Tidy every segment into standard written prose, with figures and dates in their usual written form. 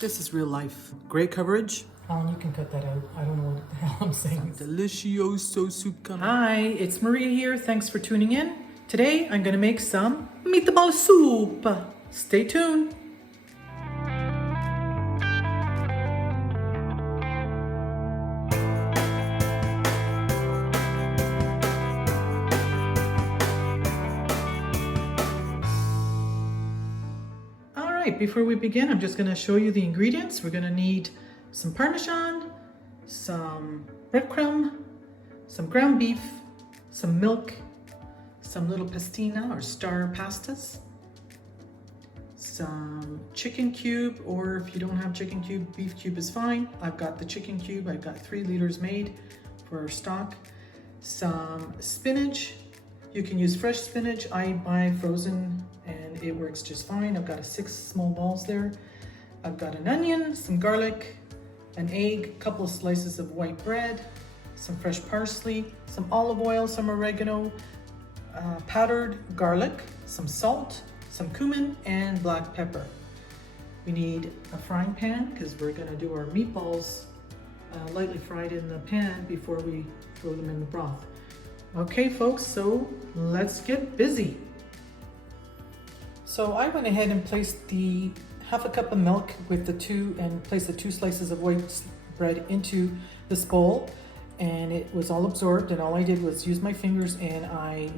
This is real life. Great coverage. Alan, you can cut that out. I don't know what the hell I'm saying. Delicioso soup coming. Hi, it's Maria here. Thanks for tuning in. Today I'm going to make some meatball soup. Stay tuned. Before we begin, I'm just going to show you the ingredients. We're going to need some Parmesan, some breadcrumb, some ground beef, some milk, some little pastina or star pastas, some chicken cube, or if you don't have chicken cube, beef cube is fine. I've got the chicken cube. I've got 3 liters made for stock. Some spinach. You can use fresh spinach. I buy frozen and it works just fine. I've got 6 small balls there. I've got an onion, some garlic, an egg, a couple of slices of white bread, some fresh parsley, some olive oil, some oregano, powdered garlic, some salt, some cumin, and black pepper. We need a frying pan because we're gonna do our meatballs lightly fried in the pan before we throw them in the broth. Okay folks, so let's get busy. So I went ahead and placed the half a cup of milk with placed the 2 slices of white bread into this bowl, and it was all absorbed, and all I did was use my fingers and I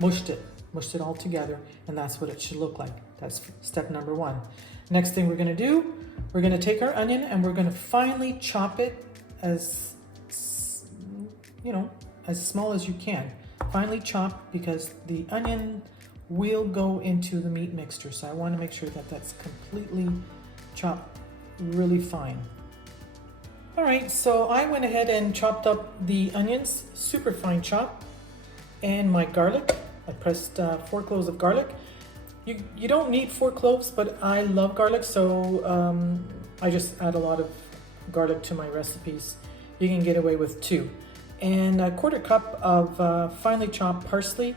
mushed it all together, and that's what it should look like. That's step number 1. Next thing we're gonna do, we're gonna take our onion and we're gonna finely chop it as small as you can. Finely chopped, because the onion will go into the meat mixture. So I want to make sure that that's completely chopped really fine. All right, so I went ahead and chopped up the onions, super fine chop, and my garlic. I pressed 4 cloves of garlic. You don't need 4 cloves, but I love garlic, so I just add a lot of garlic to my recipes. You can get away with 2. And a 1/4 cup of finely chopped parsley.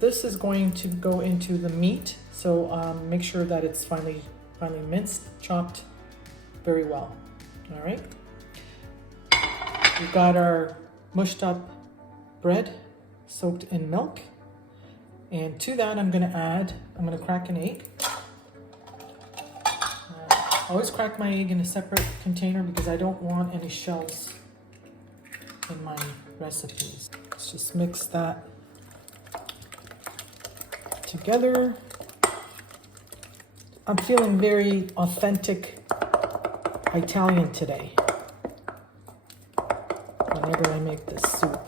This is going to go into the meat, so make sure that it's finely minced, chopped very well. All right. We've got our mushed up bread soaked in milk. And to that I'm gonna crack an egg. I always crack my egg in a separate container because I don't want any shells in my recipes. Let's just mix that together. I'm feeling very authentic Italian today whenever I make this soup.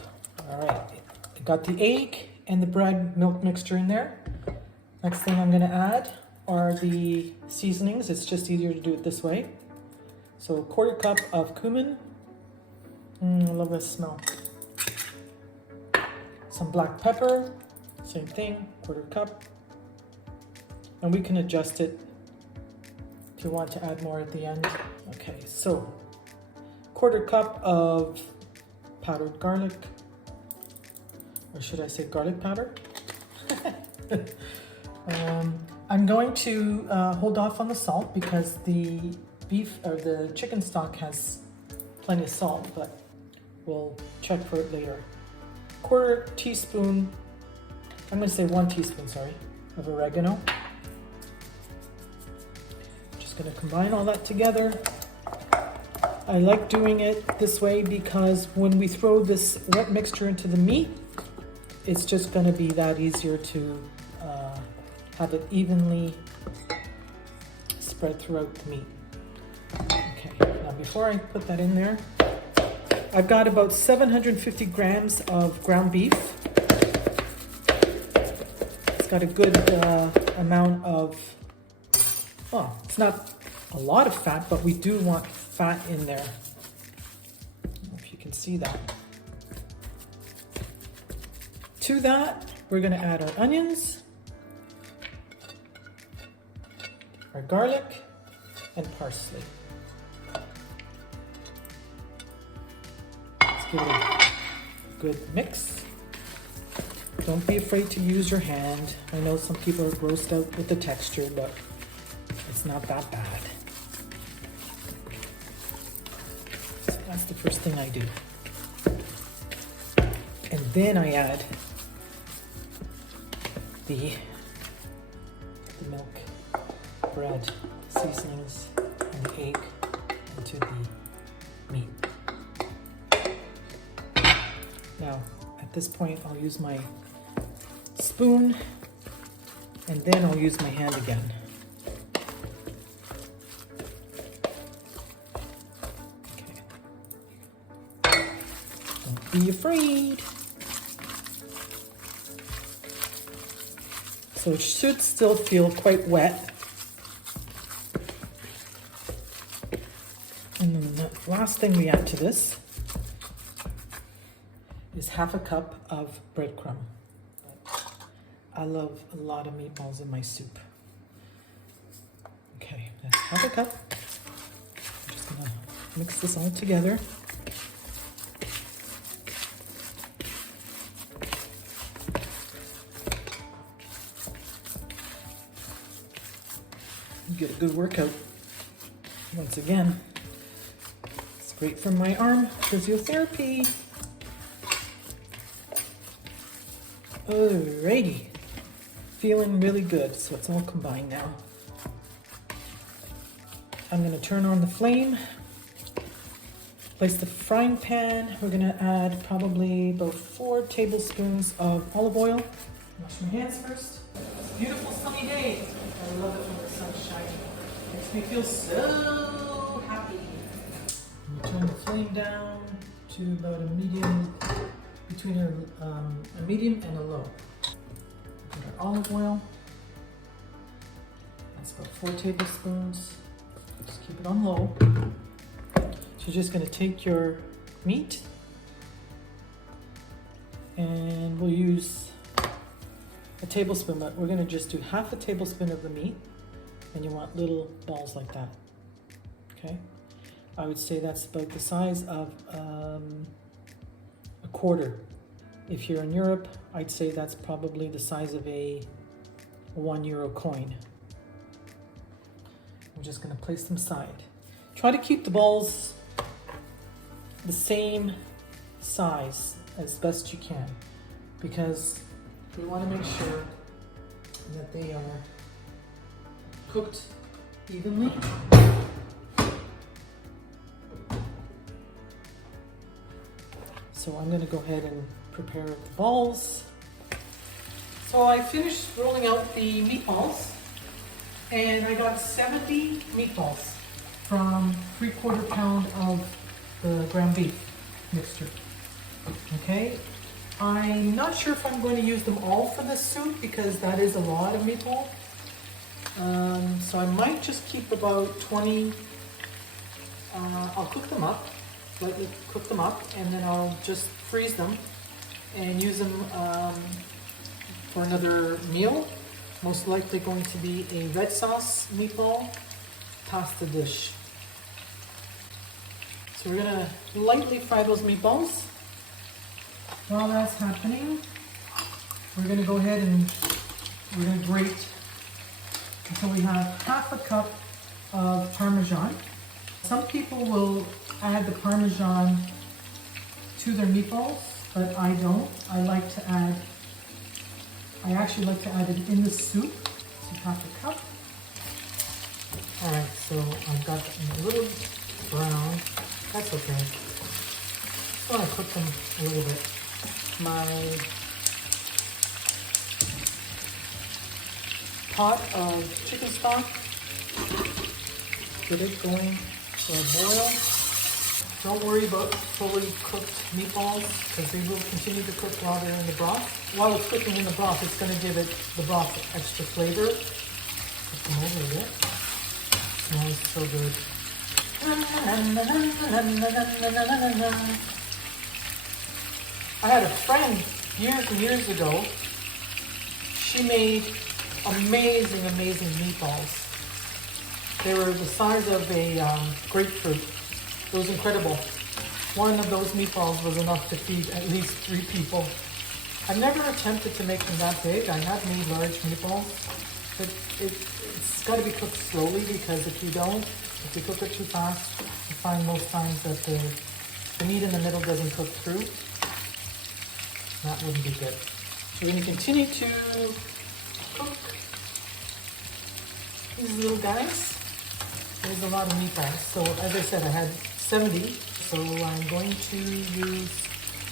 All right, I got the egg and the bread milk mixture in there. Next thing I'm gonna add are the seasonings. It's just easier to do it this way. So 1/4 cup of cumin. I love this smell. Some black pepper, same thing, 1/4 cup. And we can adjust it if you want to add more at the end. Okay, so 1/4 cup of powdered garlic, or should I say garlic powder? I'm going to hold off on the salt because the beef or the chicken stock has plenty of salt, but we'll check for it later. 1/4 teaspoon, I'm going to say 1 teaspoon, sorry, of oregano. Just going to combine all that together. I like doing it this way because when we throw this wet mixture into the meat, it's just going to be that easier to have it evenly spread throughout the meat. Okay, now before I put that in there, I've got about 750 grams of ground beef. It's got a good amount of, well, it's not a lot of fat, but we do want fat in there. I don't know if you can see that. To that, we're gonna add our onions, our garlic, and parsley. Give it a good mix. Don't be afraid to use your hand. I know some people are grossed out with the texture, but it's not that bad. So that's the first thing I do. And then I add the milk, bread, seasonings, and the egg into the meat. Now, at this point, I'll use my spoon, and then I'll use my hand again. Okay. Don't be afraid. So it should still feel quite wet. And then the last thing we add to this is half a cup of breadcrumb. I love a lot of meatballs in my soup. Okay, that's half a cup. I'm just gonna mix this all together. Get a good workout. Once again, it's great for my arm physiotherapy. Alrighty, feeling really good, so it's all combined now. I'm gonna turn on the flame, place the frying pan. We're gonna add probably about 4 tablespoons of olive oil. Wash my hands first. It's a beautiful sunny day. I love it when the sun's shining. Makes me feel so happy. I'm gonna turn the flame down to about a medium, between a medium and a low. Put our olive oil. That's about 4 tablespoons. Just keep it on low. So you're just gonna take your meat, and we'll use a tablespoon, but we're gonna just do half a tablespoon of the meat, and you want little balls like that, okay? I would say that's about the size of a quarter. If you're in Europe, I'd say that's probably the size of a €1 coin. I'm just gonna place them aside. Try to keep the balls the same size as best you can, because we want to make sure that they are cooked evenly. So I'm going to go ahead and prepare the balls. So I finished rolling out the meatballs, and I got 70 meatballs from 3/4 pound of the ground beef mixture. Okay, I'm not sure if I'm going to use them all for this soup because that is a lot of meatball. So I might just keep about 20. I'll cook them up, lightly cook them up, and then I'll just freeze them and use them for another meal. Most likely going to be a red sauce meatball pasta dish. So we're gonna lightly fry those meatballs. While that's happening, we're gonna go ahead and we're gonna grate until we have half a cup of Parmesan. Some people will add the Parmesan to their meatballs, but I don't. I actually like to add it in the soup, so half a cup. All right, so I've got them a little brown. That's okay. Just want to cook them a little bit. My pot of chicken stock, get it going to a boil. Don't worry about fully cooked meatballs because they will continue to cook while they're in the broth. While it's cooking in the broth, it's going to give it the broth extra flavor. Cook them over a bit. Smells so good. I had a friend years and years ago. She made amazing meatballs. They were the size of a grapefruit. It was incredible. One of those meatballs was enough to feed at least 3 people. I've never attempted to make them that big. I have made large meatballs, but it's got to be cooked slowly because if you don't, if you cook it too fast, you find most times that the meat in the middle doesn't cook through. That wouldn't be good. We're going to continue to cook these little guys. There's a lot of meatballs. So as I said, I had 70. So I'm going to use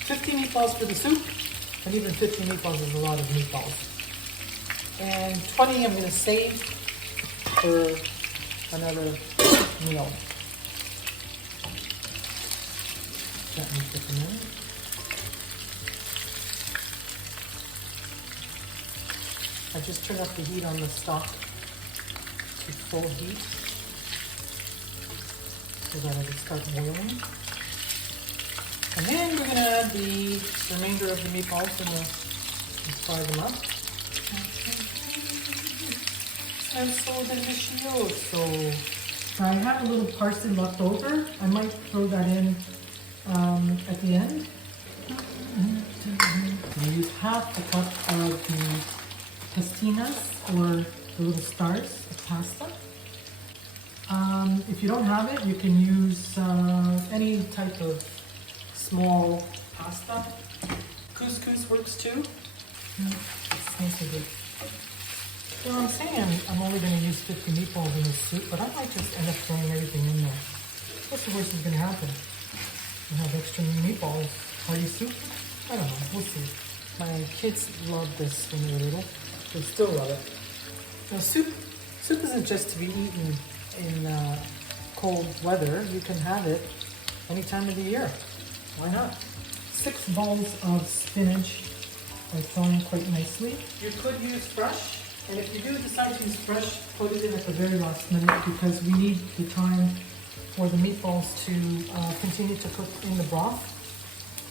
50 meatballs for the soup. And even 50 meatballs is a lot of meatballs. And 20 I'm going to save for another meal. Gently put them in. I just turned up the heat on the stock to full heat so that it will start boiling. And then we're going to add the remainder of the meatballs and fry them up. And so delicioso. So I have a little parsley left over. I might throw that in at the end. We use half a cup of the pastinas, or the little stars of pasta. If you don't have it, you can use any type of small pasta. Couscous works too. It's nice and good. So I'm saying I'm only going to use 50 meatballs in this soup, but I might just end up throwing everything in there. What's the worst that's going to happen? You have extra meatballs, hearty soup? I don't know, we'll see. My kids loved this when they were little. They still love it. Now soup isn't just to be eaten in cold weather. You can have it any time of the year. Why not? 6 balls of spinach are thrown quite nicely. You could use fresh, and if you do decide to use fresh, put it in at the very last minute because we need the time for the meatballs to continue to cook in the broth.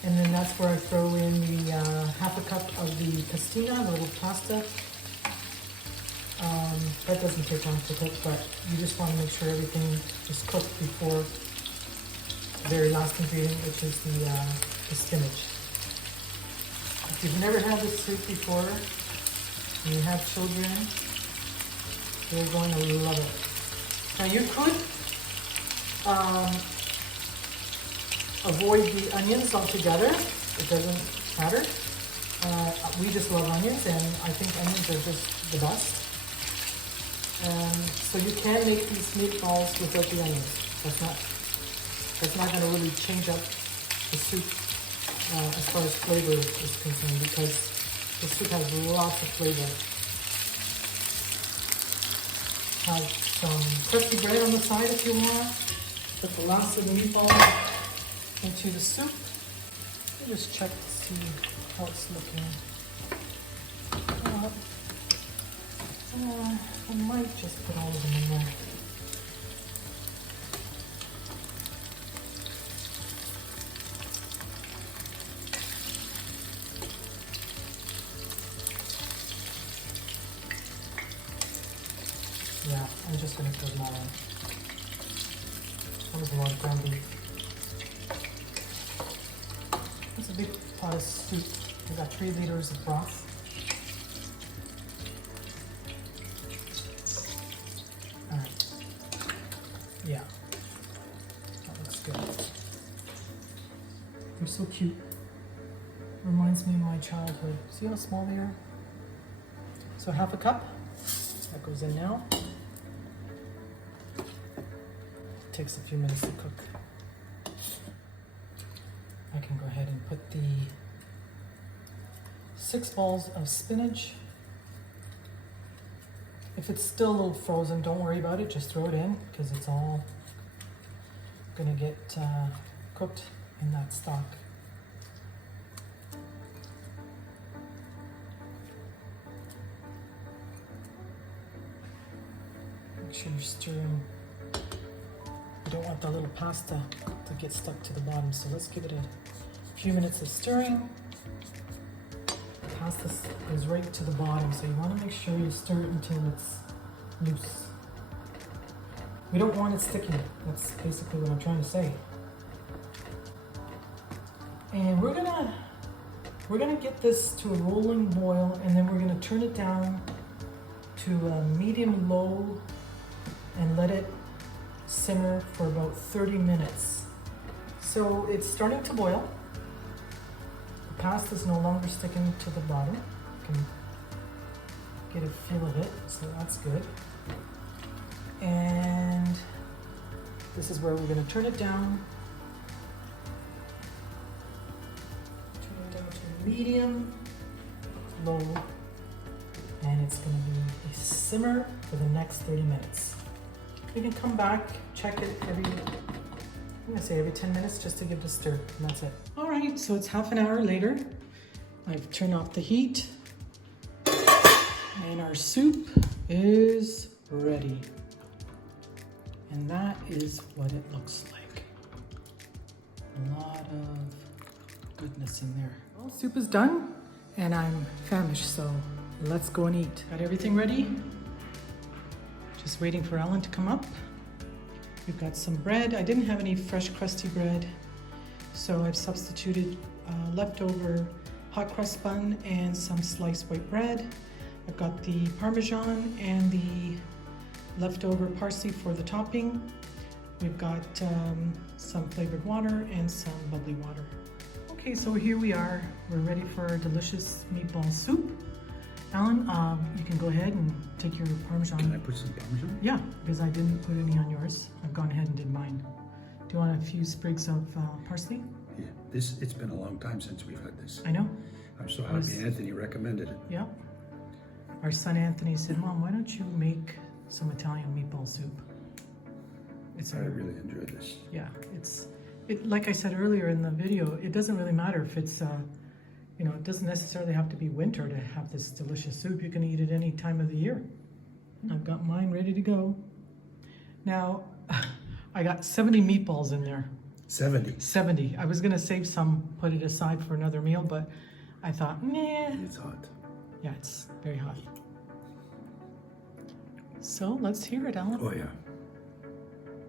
And then that's where I throw in the half a cup of the pastina, the little pasta. That doesn't take long to cook, but you just want to make sure everything is cooked before the very last ingredient, which is the spinach. If you've never had this soup before, and you have children, they're going to love it. Now you could avoid the onions altogether. It doesn't matter. We just love onions, and I think onions are just the best. So you can make these meatballs without the onions. That's not going to really change up the soup as far as flavor is concerned, because the soup has lots of flavor. Have some crusty bread on the side if you want. Put the last of the meatballs into the soup. Let me just check to see how it's looking. I might just put all of them in there. Yeah, I'm just going to put them all in. That was a lot of ground beef. It's a big pot of soup. I got 3 liters of broth. Alright. Yeah. That looks good. They're so cute. Reminds me of my childhood. See how small they are? So half a cup. That goes in now. Takes a few minutes to cook. I can go ahead and put the 6 balls of spinach. If it's still a little frozen, don't worry about it. Just throw it in because it's all gonna get cooked in that stock. Make sure you're stirring. You don't want the little pasta to get stuck to the bottom, so let's give it a few minutes of stirring. The pasta goes right to the bottom, so you want to make sure you stir it until it's loose. We don't want it sticky. That's basically what I'm trying to say. And we're gonna get this to a rolling boil, and then we're gonna turn it down to a medium-low and let it simmer for about 30 minutes. So it's starting to boil. The pasta is no longer sticking to the bottom. You can get a feel of it, so that's good. And this is where we're going to turn it down. Turn it down to medium, low, and it's going to be a simmer for the next 30 minutes. You can come back, check it every 10 minutes just to give it a stir, and that's it. All right, so it's half an hour later. I've turned off the heat, and our soup is ready. And that is what it looks like. A lot of goodness in there. Well, soup is done, and I'm famished, so let's go and eat. Got everything ready? Just waiting for Ellen to come up. We've got some bread. I didn't have any fresh crusty bread, so I've substituted leftover hot crust bun and some sliced white bread. I've got the Parmesan and the leftover parsley for the topping. We've got some flavored water and some bubbly water. Okay, so here we are. We're ready for our delicious meatball soup. Alan, you can go ahead and take your Parmesan. Can I put some Parmesan? Yeah, because I didn't put any on yours. I've gone ahead and did mine. Do you want a few sprigs of parsley? Yeah, it's been a long time since we've had this. I know. I'm so happy Anthony recommended it. Yeah. Our son Anthony said, Mom, why don't you make some Italian meatball soup? I really enjoyed this. Yeah, like I said earlier in the video, it doesn't really matter if it's, it doesn't necessarily have to be winter to have this delicious soup. You can eat it any time of the year. I've got mine ready to go. Now, I got 70 meatballs in there. 70? 70. I was gonna save some, put it aside for another meal, but I thought, nah. It's hot. Yeah, it's very hot. So let's hear it, Alan. Oh yeah.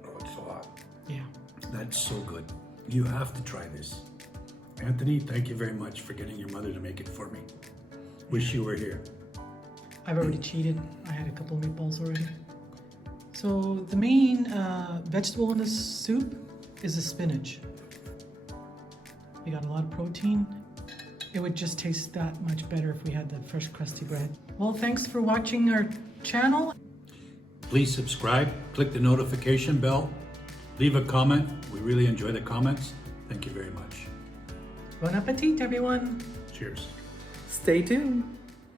Oh, it's so hot. Yeah. That's so good. You have to try this. Anthony, thank you very much for getting your mother to make it for me. Wish you were here. I've already cheated. I had a couple of meatballs already. So the main vegetable in this soup is the spinach. We got a lot of protein. It would just taste that much better if we had the fresh crusty bread. Well, thanks for watching our channel. Please subscribe, click the notification bell, leave a comment. We really enjoy the comments. Thank you very much. Bon appetit, everyone. Cheers. Stay tuned.